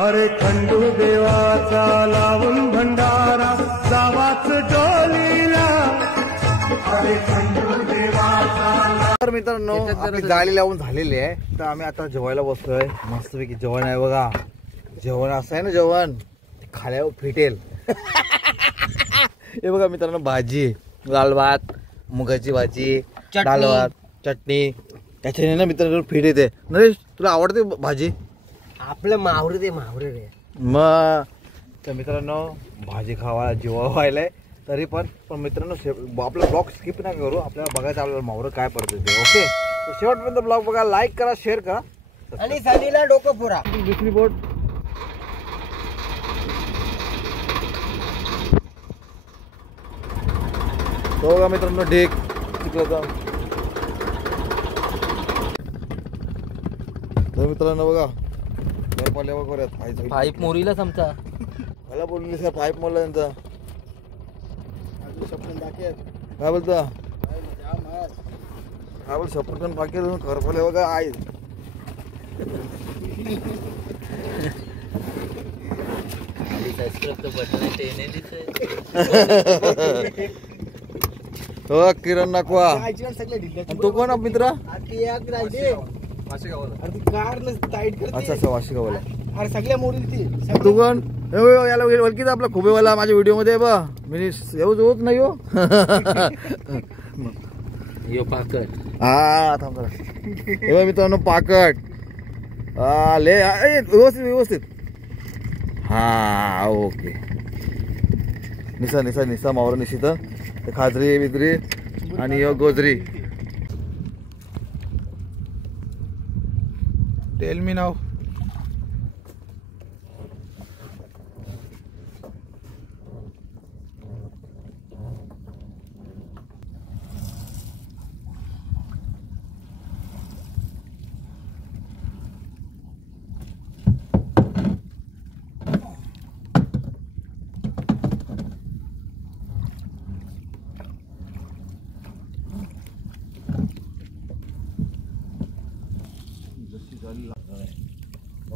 अरे खंडू देवाचा लावून भंडारा जावाच डोलीला, अरे खंडू देवाचा। तर मित्रांनो आपली गाडी लावून झालेली आहे, तर आम्ही आता जेवायला बसतोय। मस्तपैकी जेवण आहे बघा, जेवण असं आहे ना, जेवण खाल्यावर फिटेल। हे बघा मित्रांनो, भाजी, लाल भात, मुगाची भाजी, डाळ भात, चटणी, त्याच्याने ना मित्रांनो फिट येते। नरेश तुला आवडते भाजी? आपलं मावरे दे, मावरे रे मग तर मित्रांनो भाजी खावा जेव्हा व्हायलाय तरी पण मित्रांनो आपला ब्लॉग स्किप नाही करू, आपल्याला बघायचं आपल्याला मावरं काय पडते ते। ओके, तर शेवटपर्यंत ब्लॉग बघा, लाईक करा, शेअर करा आणि सनीला डोकं पुरा। दुसरी बोट तो बघा मित्रांनो, ढेक चिखलाचा। तर मित्रांनो बघा पाल्या वगैरे पाईप मोरीला समजा मला बोलली सर, पाईप मोडला त्यांचा। काय बोलता काय बोल, सफरचंद बाकी खरपले बघा आहे। हो किरण नाकवा, तो कोण मित्र? अच्छा अच्छा, वाशिगावला। अरे सगळ्या मोडील ती तू कोण? याला ओळखीचा आपला खुबेवाला माझ्या व्हिडिओ मध्ये बा, मी येऊ होत नाही हो। यो पाकट, हा थांब जरा। मित्रांनो पाकट, हा ले व्यवस्थित व्यवस्थित, हा ओके। निसा निसा निसा मावर निशित, खाजरी बिजरी आणि यो गोजरी। टेल मी नाव।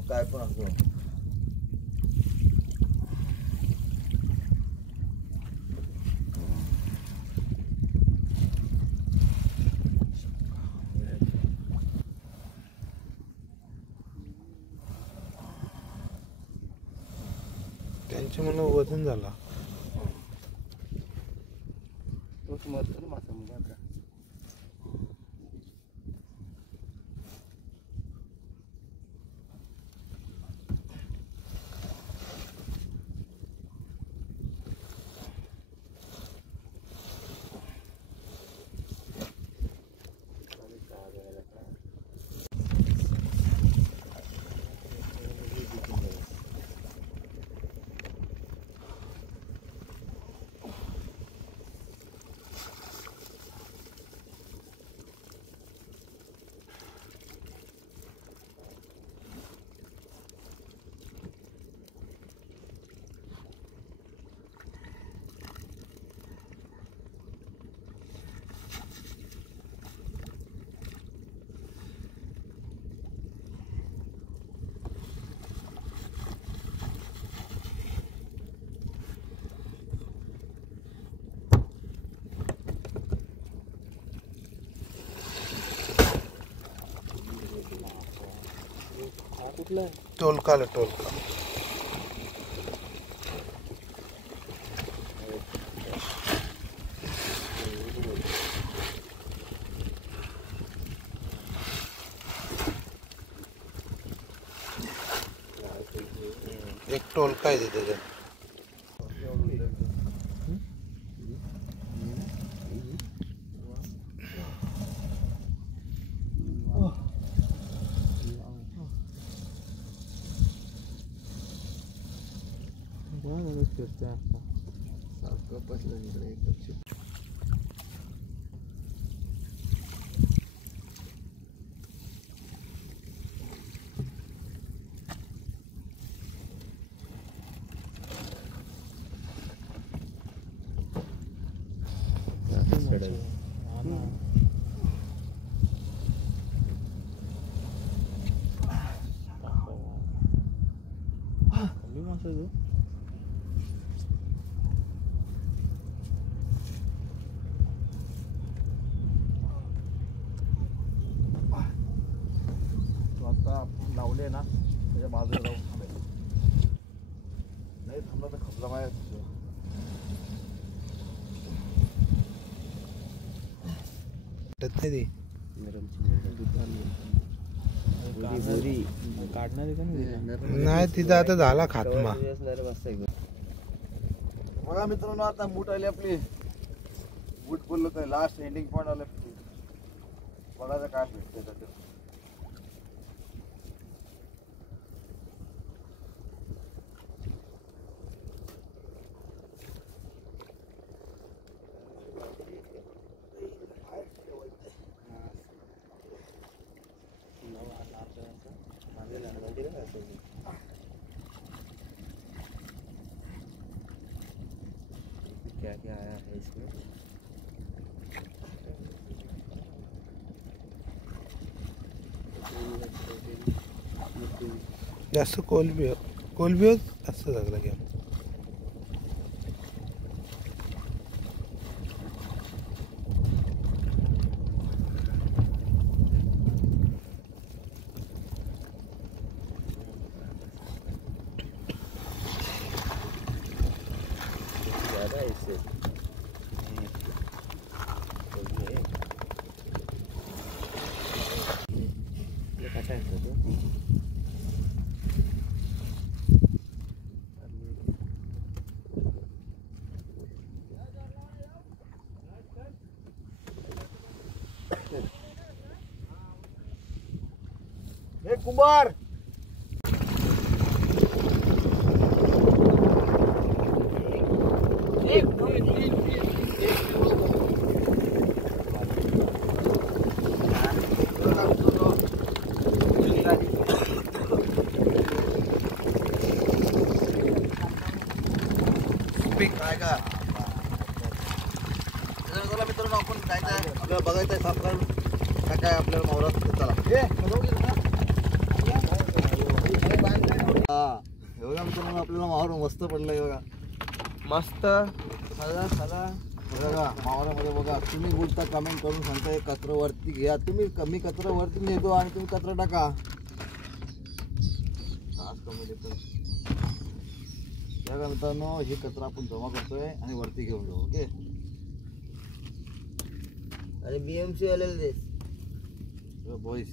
काय पण असो, त्यांच्या मला वजन झाला। टोलका टोलका एक टोलका आहे तिथे। तो आता आपण लावले ना त्याच्या बाजूला जाऊन थांबायचं. नाही थांबला तर खपला माहिती. वाटत नाही ती. नाही तिथं आता झाला खात्मा. बघा मित्रांनो आता बूट आली आपली. बूट बोललो तर लास्ट एंडिंग पॉईंट आलं. बघायचं काय भेटतंय त्याच्यात. क्या क्या आया है इसमें? जास्त कोलबी होत जास्त लागला गेम. ज़्यादा है इससे. ये कसा है तो? हे कुंभार काय का चला मित्रांनो आपण जायचं आहे. आपल्याला बघायचं आहे साफ करून काय काय आपल्याला मावरात. चला एवढा मित्रांनो आपल्याला मावर मस्त पडलाय बघा. मस्त. चला चला बघा मावरामध्ये बघा. तुम्ही बोलता कमेंट करून सांगताय कचरा वरती घ्या. तुम्ही कमी कचरा वरती नेतो आणि तुम्ही कचरा टाका. आज कमी देतो बघा मित्रांनो. हे कचरा आपण जमा करतोय आणि वरती घेऊन जाऊ. ओके आणि BMC आलेलं देस. बॉईस